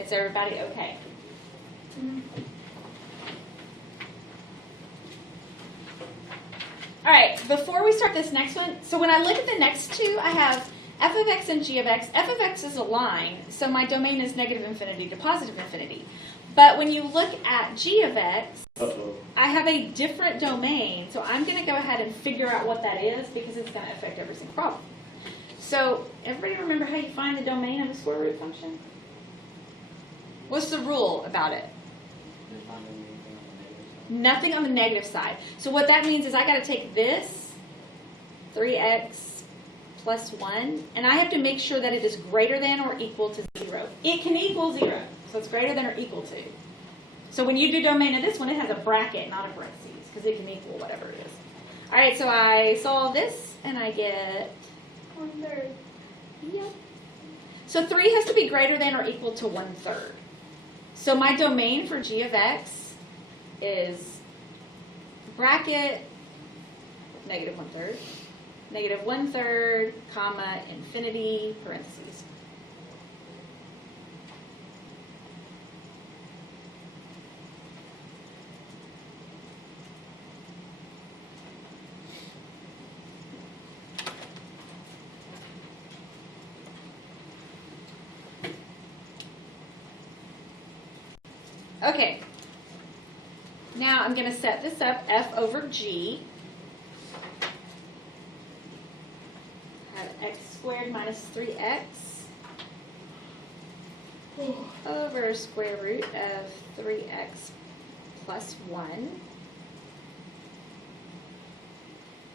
Is everybody okay? All right, before we start this next one, so when I look at the next two, I have f of x and g of x. F of x is a line, so my domain is negative infinity to positive infinity. But when you look at g of x, I have a different domain, so I'm going to go ahead and figure out what that is because it's going to affect every single problem. So everybody remember how you find the domain of a square root function? What's the rule about it? Nothing on the negative side. So what that means is I got to take this, 3x plus 1, and I have to make sure that it is greater than or equal to 0. It can equal 0, so it's greater than or equal to. So when you do domain of this one, it has a bracket, not a parentheses, because it can equal whatever it is. All right, so I solve this, and I get 1/3. Yep. So 3 has to be greater than or equal to 1/3. So my domain for g of x is bracket negative 1/3, negative 1/3, comma, infinity, parentheses. Okay, now I'm going to set this up, f over g. I have x squared minus 3x over square root of 3x plus 1.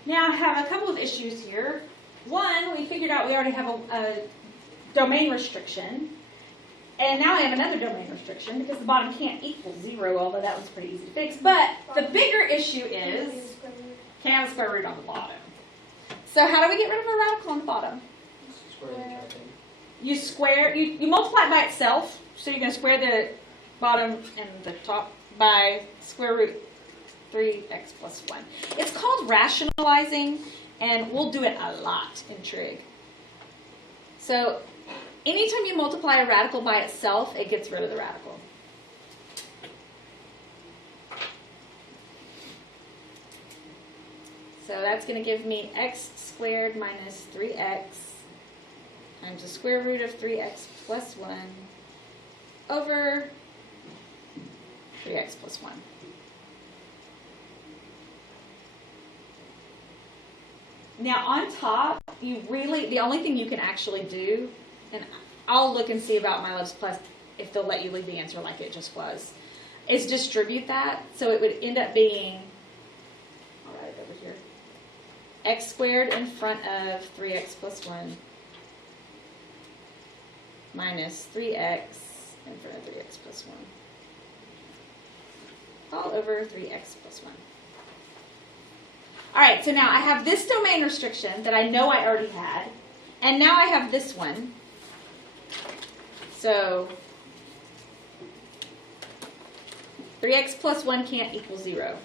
Now I have a couple of issues here. One, we figured out we already have a domain restriction. And now I have another domain restriction because the bottom can't equal 0, although that one's pretty easy to fix. But the bigger issue is, can I have a square root on the bottom? So how do we get rid of a radical on the bottom? You square, you multiply it by itself. So you're going to square the bottom and the top by square root 3x plus 1. It's called rationalizing, and we'll do it a lot in trig. So anytime you multiply a radical by itself, it gets rid of the radical. So that's going to give me x squared minus 3x times the square root of 3x plus 1 over 3x plus 1. Now on top, the only thing you can actually do, and I'll look and see about my Loves Plus if they'll let you leave the answer like it just was, is distribute that. So it would end up being, I'll write it over here, x squared in front of 3x plus 1 minus 3x in front of 3x plus 1 all over 3x plus 1. All right, so now I have this domain restriction that I know I already had, and now I have this one. So 3x plus 1 can't equal 0.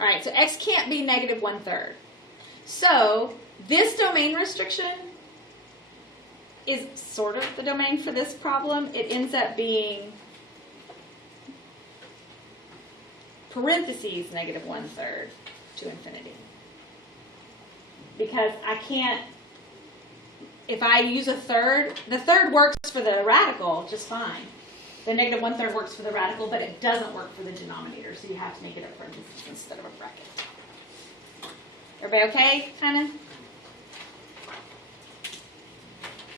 All right, so x can't be negative 1/3. So this domain restriction is sort of the domain for this problem. It ends up being parentheses negative 1/3 to infinity. Because I can't, if I use a third, the third works for the radical just fine. The negative 1/3 works for the radical, but it doesn't work for the denominator, so you have to make it a parenthesis instead of a bracket. Everybody okay, kind of?